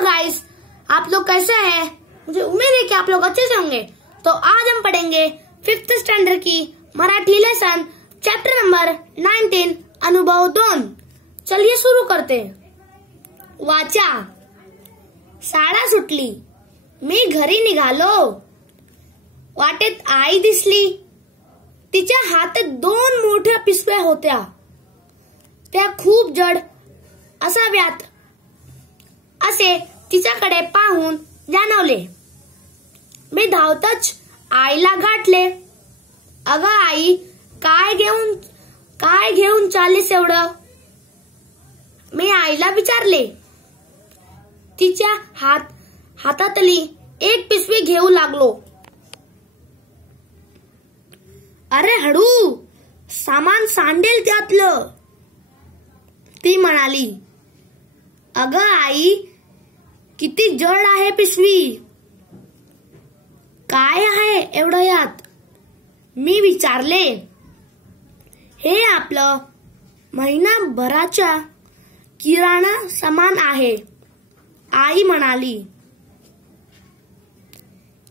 Hello guys, आप लोग कैसे हैं? मुझे उम्मीद है कि आप लोग अच्छे से होंगे। तो आज हम पढ़ेंगे 5th स्टैंडर्ड की मराठी लेसन चैप्टर नंबर 19 अनुभव 2। चलिए शुरू करते हैं। वाचा। शाळा सुटली, मी घरी निघालो। वाटेत आई दिसली। तिच्या हातात 2 मोठ्या पिशव्या होत्या। त्या खूप जड असाव्यात असे तिच्याकडे पाहून जाणवले। मी धावतच आईला गाठले। अगं आई, काय घेऊन चाललीस एवढं? मी आईला विचारले। तिच्या हातातली एक पिशवी घेऊ लागलो। अरे हळू, सामान सांडेल त्यातलं, ती म्हणाली। अगं आई, किती जड आहे पिशवी। काय आहे एवढं यात? मी विचारले। हे आपलं महिनाभराच्या किराणा सामान आहे, आई म्हणाली।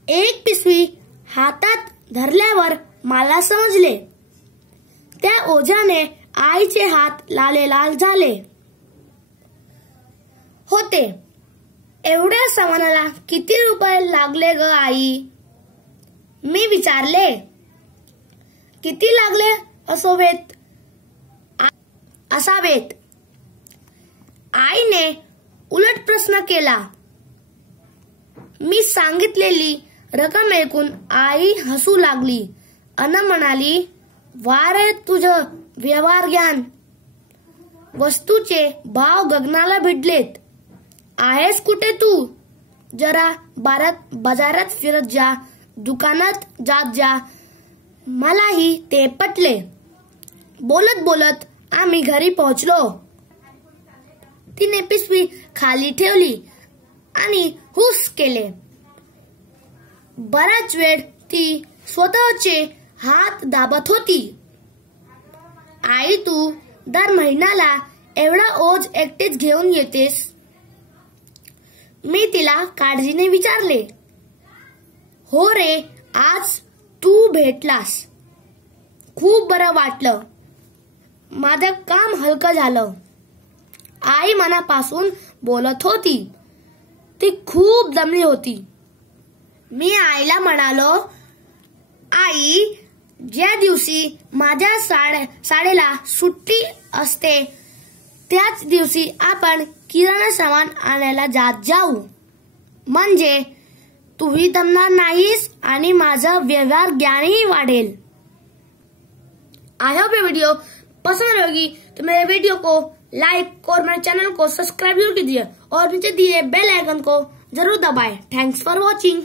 एक पिशवी हातात धरल्यावर मला समजले, त्या ओझ्याने आईचे हात लाल झाले होते। एवढ्या सामानाला किती रुपये लागले ग आई? मी विचारले। किती लागले असावेत? आईने उलट प्रश्न केला। मी सांगितलेली रक्कम ऐकून आई हसू लागली अन म्हणाली, वा रे तुझं व्यवहार ज्ञान। वस्तूचे भाव गगनाला भिडलेत। आहेस कुठे तू? जरा बाजारात फिरत जा, दुकानात जात जा। मलाही ते पटले। बोलत बोलत आम्ही घरी पोहोचलो। तिने पिशवी खाली ठेवली आणि हुस केले। बराच वेळ ती स्वतःचे हात दाबत होती। आई, तू दर महिन्याला एवढा ओझ एकटीच घेऊन येतेस? मी तिला काळजीने विचारले। हो रे, आज तू भेटलास, खूप बरं वाटलं। माझं काम हलकं झालं, आई मनापासून बोलत होती। ती खूप दमली होती। मी आईला म्हणालो, आई, ज्या दिवशी माझ्या शाळेला सुट्टी असते त्याच दिवशी आपण किराणा सामान आणायला जाऊ, म्हणजे तूही दमणार नाहीस आणि माझं व्यवहार ज्ञानही वाढेल। आई होप ये वीडियो पसंद होगी तो मेरे वीडियो को लाइक और मेरे चैनल को सब्सक्राइब जरूर कीजिए और नीचे दिए बेल आइकन को जरूर दबाएं। Thanks for watching.